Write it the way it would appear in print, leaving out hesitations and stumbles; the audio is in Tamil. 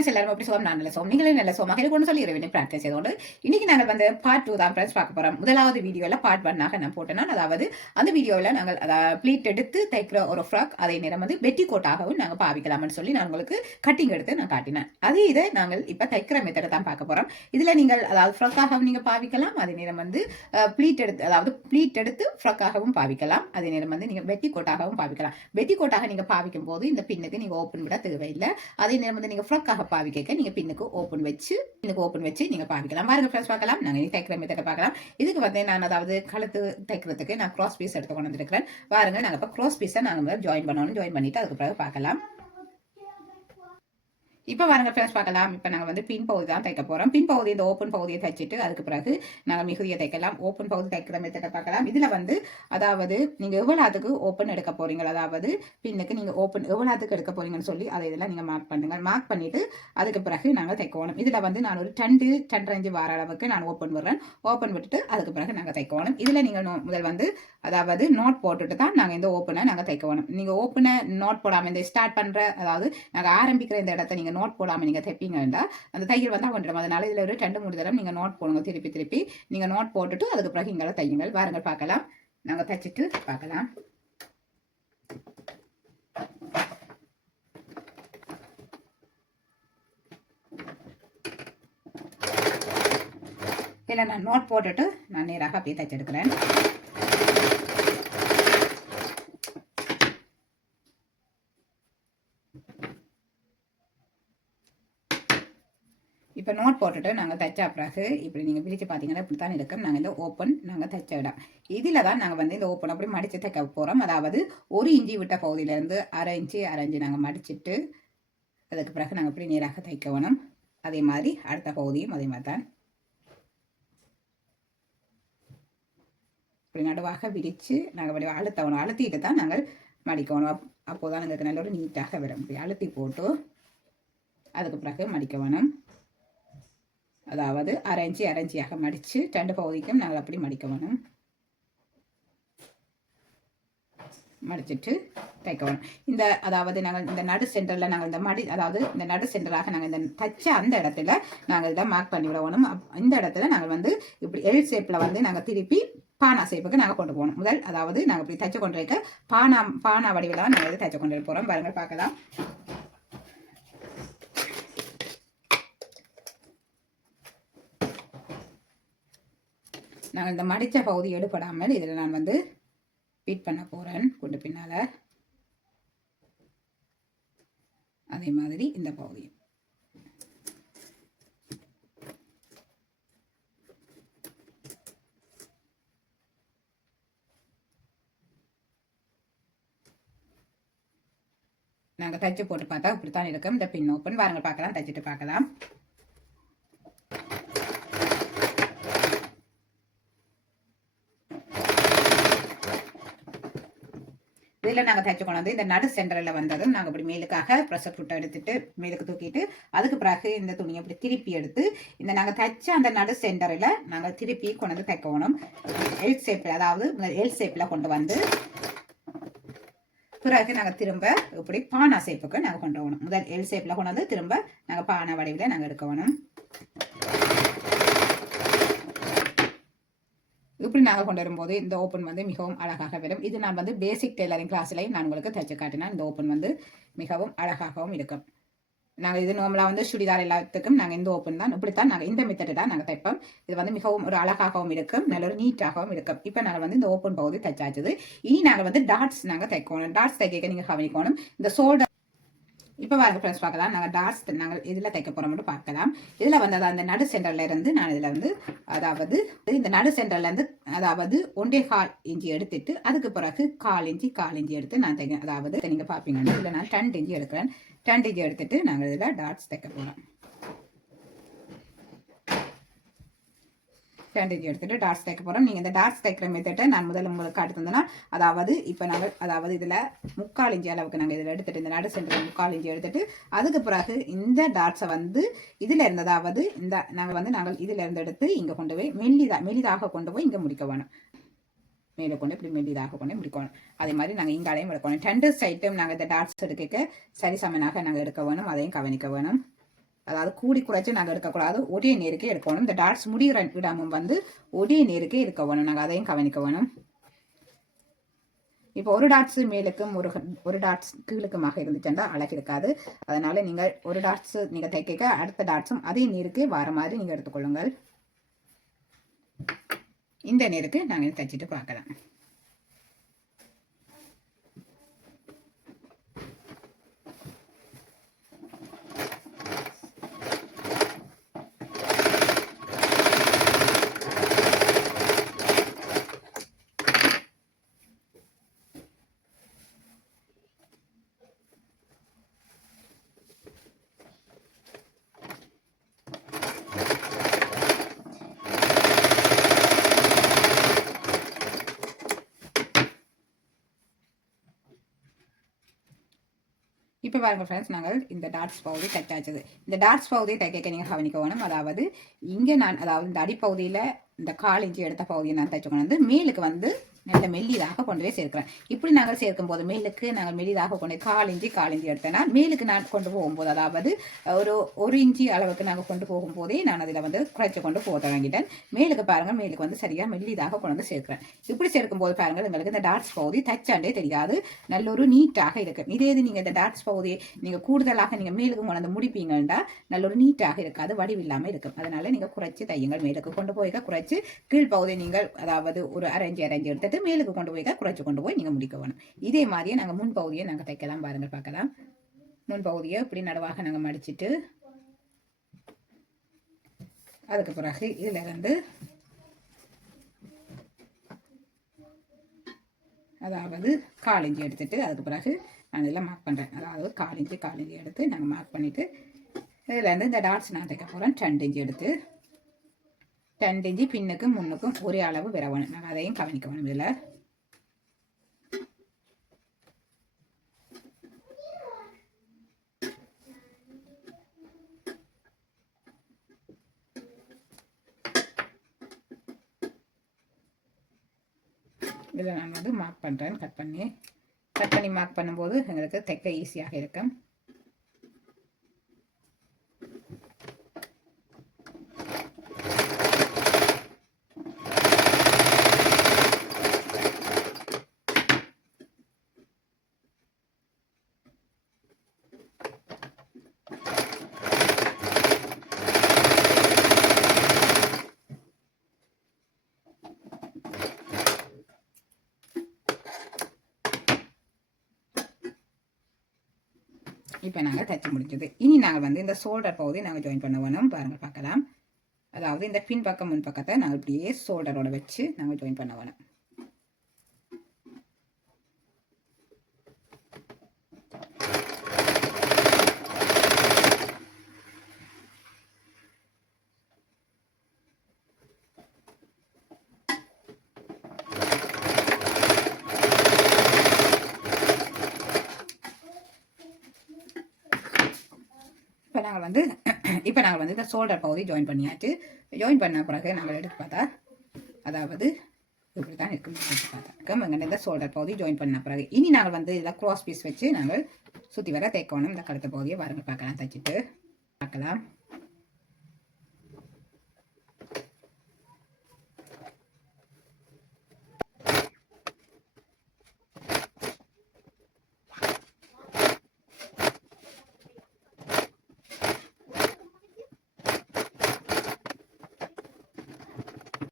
ஃப்ரெண்ட்ஸ் எல்லாரும் எப்படி சோம் நான் நல்ல சோம் நீங்களும் நல்ல சோமாக இருக்கும்னு சொல்லி இறைவனை பிரார்த்தனை செய்தோடு இன்னைக்கு நாங்கள் வந்து பார்ட் 2 தான் ஃப்ரெண்ட்ஸ் பார்க்க போறோம். முதலாவது வீடியோல பார்ட் 1 நான் போட்டேன். அதாவது அந்த வீடியோவில் நாங்கள் ப்ளீட் எடுத்து தைக்கிற ஒரு ஃப்ராக் அதே நேரம் வந்து பெட்டி கோட்டாகவும் நாங்கள் பாவிக்கலாம்னு சொல்லி நான் உங்களுக்கு கட்டிங் எடுத்து நான் காட்டினேன். அதே இதை நாங்கள் இப்போ தைக்கிற மெத்தடை தான் பார்க்க போறோம். இதுல நீங்கள் அதாவது ஃப்ராக்காகவும் நீங்க பாவிக்கலாம், அதே நேரம் வந்து ப்ளீட் எடுத்து ஃப்ராக்காகவும் பாவிக்கலாம், அதே நேரம் வந்து நீங்க பெட்டி கோட்டாகவும் பாவிக்கலாம். பெட்டி கோட்டாக நீங்க பாவிக்கும் போது இந்த பின்னுக்கு நீங்க ஓப்பன் விட தேவையில்லை. அதே நேரம் வந்து நீங்க ஃப்ராக்காக பாவிக்க நீங்க பின்னுக்கு ஓப்பன் வச்சு நீங்க பாவிக்கலாம். பாருங்க ஃப்ரெண்ட்ஸ் பார்க்கலாம். நாங்க தைக்கிற மெத்தடை பார்க்கலாம். இதுக்கு வந்து நான் அதாவது கழுத்து தைக்கிறதுக்கு நான் கிராஸ் பீஸ் எடுத்து கொண்டு வந்திருக்கிறேன். பாருங்க நாங்க இப்போ கிராஸ் பீஸை நாங்க ஜாயின் பண்ணணும். ஜாயின் பண்ணிட்டு அதுக்கு பிறகு பார்க்கலாம். இப்போ பாருங்க ஃப்ரெண்ட்ஸ் பார்க்கலாம். இப்போ நாங்கள் வந்து பின் பகுதி தான் தைக்க போகிறோம். பின் பகுதி இந்த ஓப்பன் பகுதியை தைச்சிட்டு அதுக்கு பிறகு நாங்கள் மிகுதியை தைக்கலாம். ஓப்பன் பகுதி தைக்கிற மெத்தடை பார்க்கலாம். இதில் வந்து அதாவது நீங்கள் எவ்வளோத்துக்கு ஓப்பன் எடுக்க போகிறீங்க, அதாவது பின்னுக்கு நீங்கள் ஓப்பன் எவ்வளோத்துக்கு எடுக்க போகிறீங்கன்னு சொல்லி அதை இதெல்லாம் நீங்கள் மார்க் பண்ணுங்க. மார்க் பண்ணிவிட்டு அதுக்கு பிறகு நாங்கள் தைக்கணும். இதில் வந்து நான் ஒரு 2.5 வார அளவுக்கு நான் ஓப்பன் விடுறேன். ஓப்பன் விட்டுட்டு அதுக்கு பிறகு நாங்கள் தைக்கணும். இதில் நீங்கள் முதல் வந்து அதாவது நோட் போட்டுட்டு தான் நாங்கள் இந்த ஓப்பனை நாங்கள் தைக்கணும். நீங்கள் ஓப்பனை நோட் போடாமல் இந்த ஸ்டார்ட் பண்ணுற அதாவது நாங்கள் ஆரம்பிக்கிற இந்த இடத்த நீங்கள் நோட் போடாமல் நீங்கள் தைப்பீங்கன்னா அந்த தையல் வந்து அவன்றம். அதனால இதில் ஒரு 2-3 தடவை நீங்கள் நோட் போடுங்க. திருப்பி நீங்கள் நோட் போட்டுட்டு அதுக்கு பிறகு இங்கே தையுங்கள். வாருங்கள் பார்க்கலாம். நாங்கள் தைச்சிட்டு பார்க்கலாம். இல்லை நான் நோட் போட்டுட்டு நான் நேராக அப்படியே தைச்செடுக்கிறேன். இப்போ நோட் போட்டுட்டு நாங்கள் தைச்சா பிறகு இப்படி நீங்கள் பிரித்து பார்த்தீங்கன்னா இப்படி தான் இருக்கும். நாங்கள் இந்த ஓப்பன் நாங்கள் தைச்ச இடம் இதில் தான் நாங்கள் வந்து இந்த ஓப்பன் அப்படி மடித்து தைக்க போகிறோம். அதாவது 1 இன்ச்சு விட்ட பகுதியிலேருந்து அரை இன்ச்சு நாங்கள் மடிச்சுட்டு அதுக்கு பிறகு நாங்கள் இப்படி நேராக தைக்கணும். அதே மாதிரி அடுத்த பகுதியும் அதே மாதிரி தான் இப்படி நடுவாக விரித்து நாங்கள் அப்படி அழுத்திட்டு தான் நாங்கள் மடிக்கணும். அப்போது தான் எங்களுக்கு நல்ல ஒரு நீட்டாக வரும். இப்படி அழுத்தி போட்டு அதுக்கு பிறகு மடிக்க வேணும். அதாவது அரை இன்ச்சியாக மடித்து 2 பகுதிக்கும் நாங்கள் அப்படி மடிக்க வேணும். மடிச்சுட்டு தைக்க வேணும். இந்த அதாவது நாங்கள் இந்த நடு சென்டரில் நாங்கள் இந்த அதாவது இந்த நடு சென்டராக நாங்கள் இந்த தைச்ச அந்த இடத்துல நாங்கள் இதை மார்க் பண்ணி விடணும். இந்த இடத்துல நாங்கள் வந்து இப்படி எல் ஷேப்பில் வந்து நாங்கள் திருப்பி பானா ஷேப்புக்கு நாங்கள் கொண்டு போகணும். முதல் அதாவது நாங்கள் இப்படி தைச்சு கொண்டு இருக்க பானா வடிவில் தான் நாங்கள் இதை தைச்சு கொண்டு போகிறோம். பாருங்கள் பார்க்கலாம். நான் இந்த மடித்த பகுதி எடுப்படாமல் இதில் நான் வந்து பீட் பண்ண போகிறேன் கொண்டு பின்னால். அதே மாதிரி இந்த பகுதியும் நாங்கள் தைச்சு போட்டு பார்த்தா இப்படித்தான் இருக்கும். இந்த பின் ஓப்பன் வாருங்க பார்க்கலாம். தைச்சிட்டு பார்க்கலாம். இதில் நாங்கள் தைச்சு கொண்டு இந்த நடு சென்டரில் வந்ததும் நாங்கள் இப்படி மேலுக்காக ப்ரெஷர் ஃபுட்டை எடுத்துட்டு மேலுக்கு தூக்கிட்டு அதுக்கு பிறகு இந்த துணியை இப்படி திருப்பி எடுத்து இந்த நாங்கள் தைச்ச அந்த நடு சென்டரில் நாங்கள் திருப்பி கொண்டு வந்து தைக்கணும். எல் ஷேப்பில் அதாவது எல் ஷேப்பில் கொண்டு வந்து பிறகு நாங்கள் திரும்ப இப்படி பானா ஷேப்புக்கு நாங்கள் கொண்டு வரணும். முதல் எல் ஷேப்பில் கொண்டு வந்து திரும்ப நாங்கள் பானா வடிவில் நாங்கள் எடுக்கணும். இப்படி நாங்கள் கொண்டு வரும்போது இந்த ஓப்பன் வந்து மிகவும் அழகாக வரும். இது நான் வந்து பேசிக் டெய்லரிங் கிளாஸ்லையும் நான் உங்களுக்கு தைச்சு காட்டினா இந்த ஓப்பன் வந்து மிகவும் அழகாகவும் இருக்கும். நாங்கள் இது நார்மலாக வந்து சுடிதார் எல்லாத்துக்கும் நாங்கள் இந்த ஓப்பன் தான் இப்படித்தான் நாங்கள் இந்த மெத்தட் தான் நாங்கள் தைப்போம். இது வந்து மிகவும் ஒரு அழகாகவும் இருக்கும், நல்ல ஒரு நீட்டாகவும் இருக்கும். இப்போ நாங்கள் வந்து இந்த ஓப்பன் பகுதி தைச்சாச்சுது. இனி நாங்கள் வந்து டாட்ஸ் நாங்கள் தைக்கணும். டாட்ஸ் தைக்க நீங்கள் கவனிக்கணும். இந்த ஷோல்டர் இப்போ வாங்க ஃப்ரெண்ட்ஸ் பார்க்கலாம். நாங்கள் டாட்ஸ் நாங்கள் இதில் தைக்க போகிறோம்னு பார்க்கலாம். இதில் வந்து அந்த நடு சென்டரில் இருந்து நான் இதில் வந்து அதாவது இந்த நடு சென்டர்லேருந்து அதாவது 1.25 இன்ச்சு எடுத்துட்டு அதுக்கு பிறகு 1/4 இன்ச்சு எடுத்து நான் தைக்கிறேன். அதாவது நீங்கள் பார்ப்பீங்கன்னா இதில் நான் 2 இன்ச்சு எடுக்கிறேன். 2 இன்ச்சு எடுத்துட்டு நாங்கள் இதில் டாட்ஸ் தைக்க போகிறோம். 2 இன்ச்சு எடுத்துட்டு டாட்ஸ் தைக்க போகிறோம். நீங்கள் இந்த டாட்ஸ் தைக்கிற மெத்தட்டை நான் முதல்ல உங்களுக்கு காட்டி தந்தேன்னா அதாவது இப்போ நாங்கள் அதாவது இதில் 3/4 இன்ச்சு அளவுக்கு நாங்கள் இதில் எடுத்துட்டு இந்த நடு சென்டரில் 3/4 இன்ச்சு எடுத்துட்டு அதுக்கு பிறகு இந்த டாட்ஸை வந்து இதில் இருந்து அதாவது இந்த நாங்கள் இதில் இருந்து எடுத்து இங்கே கொண்டு போய் மெலிதாக கொண்டு போய் இங்கே முடிக்க வேணும். மேலே கொண்டு இப்படி மெல்லிதாக கொண்டு முடிக்கணும். அதே மாதிரி நாங்கள் இங்காலையும் எடுக்கணும். 2 சைட்டும் நாங்கள் இந்த டாட்ஸ் எடுக்க சரி சமனாக நாங்கள் எடுக்க வேணும். அதையும் கவனிக்க வேணும். அதாவது கூடி குறைச்சி நாங்கள் எடுக்கக்கூடாது, ஒரே நேருக்கே எடுக்கணும். இந்த டாட்ஸ் முடிகிற இடமும் வந்து ஒரே நேருக்கே இருக்க வேணும். நாங்கள் அதையும் கவனிக்க வேணும். இப்போ ஒரு டாட்ஸ் மேலுக்கும் ஒரு டாட்ஸ் கீழுக்குமாக இருந்துச்சுன்னா அழகு இருக்காது. அதனால நீங்கள் ஒரு டாட்ஸ் நீங்கள் தைக்க அடுத்த டாட்ஸும் அதே நேருக்கு வர மாதிரி நீங்கள் எடுத்துக்கொள்ளுங்கள். இந்த நேருக்கு நாங்கள் தைச்சிட்டு பார்க்கலாம். இப்போ பாருங்கள் ஃப்ரெண்ட்ஸ், நாங்கள் இந்த டாட்ஸ் பகுதி தைச்சாச்சது. இந்த டாட்ஸ் பகுதியை தைக்க நீங்கள் கவனிக்க வேணும். அதாவது இங்கே அதாவது இந்த அடிப்பகுதியில் இந்த 1/4 இன்ச்சு எடுத்த பகுதியை நான் தைச்சுக்கொண்டு வந்து மேலுக்கு வந்து நல்ல மெல்லிதாக கொண்டு போய் சேர்க்கிறேன். இப்படி நாங்கள் சேர்க்கும் போது மேலுக்கு நாங்கள் மெல்லிதாக கொண்டு 1/4 இன்ச்சு எடுத்தேன்னா மேலுக்கு நான் கொண்டு போகும்போது அதாவது ஒரு இன்ச்சு அளவுக்கு நாங்கள் கொண்டு போகும்போதே நான் அதில் வந்து குறைச்சி கொண்டு போக தொடங்கிட்டேன். மேலுக்கு பாருங்கள், மேலுக்கு வந்து சரியாக மெல்லிதாக கொண்டு வந்து சேர்க்கிறேன். இப்படி சேர்க்கும்போது பாருங்கள், உங்களுக்கு இந்த டாட்ஸ் பகுதி தைச்சாண்டே தெரியாது, நல்ல ஒரு நீட்டாக இருக்கு. இதே இது நீங்கள் இந்த டாட்ஸ் பகுதியை நீங்கள் கூடுதலாக நீங்கள் மேலுக்கு கொண்டு வந்து முடிப்பீங்கன்னா நல்ல ஒரு நீட்டாக இருக்காது, வடிவில்லாமல் இருக்கும். அதனால நீங்கள் குறைச்சி தையுங்கள். மேலுக்கு கொண்டு போய் குறைச்சி கீழ்ப்பகுதியை நீங்கள் அதாவது ஒரு அரைஞ்சி எடுத்து மேலுக்கு கொண்டு போய் குறைச்சு கொண்டு போய் நீங்க முடிக்க வேணும். இதே மாதிரியே நாங்கள் முன்பகுதியை நாங்கள் தைக்கலாம். பாருங்க பார்க்கலாம். முன்பகுதியை இப்படி நடுவாக நாங்கள் மடிச்சிட்டு அதுக்கு பிறகு இதுல இருந்து அதாவது 1/4 இன்ச்சு எடுத்துட்டு அதுக்கு பிறகு நான் இதெல்லாம் மார்க் பண்றேன். அதாவது 1/4 இன்ச்சு எடுத்து நாங்கள் மார்க் பண்ணிட்டு இதுல இருந்து இந்த டாட்ஸ் நான் தைக்க போறேன். 2 இன்ச்சு எடுத்து 2 இன்ச்சு பின்னுக்கும் முன்னுக்கும் ஒரே அளவு வரணும். நாங்கள் அதையும் கவனிக்கணும். இதில் இதில் நான் வந்து மார்க் பண்ணுறேன். கட் பண்ணி மார்க் பண்ணும்போது எங்களுக்கு தைக்க ஈஸியாக இருக்கும். இப்போ நாங்கள் தைச்சு முடிச்சது. இனி நாங்கள் வந்து இந்த ஷோல்டர் பகுதி நாங்கள் ஜாயின் பண்ண வேணும். பாருங்கள் பார்க்கலாம். அதாவது இந்த பின் பக்கம் முன் பக்கத்தை நாங்கள் இப்படியே ஷோல்டரோட வச்சு நாங்கள் ஜாயின் பண்ண வேணும். இப்போ நாங்கள் வந்து இந்த ஷோல்டர் பகுதி ஜாயின் பண்ணியாச்சு. ஜாயின் பண்ண பிறகு நாங்கள் எடுத்து பார்த்தா அதாவது இப்படி தான் இருக்கும். பார்த்தா எங்கள் இந்த ஷோல்டர் பகுதி ஜாயின் பண்ண பிறகு இனி நாங்கள் வந்து இதில் க்ராஸ் பீஸ் வச்சு நாங்கள் சுற்றி வர தைக்கணும். இந்த கழுத்து பகுதியை பாருங்கள் பார்க்கலாம். தைச்சிட்டு பார்க்கலாம்.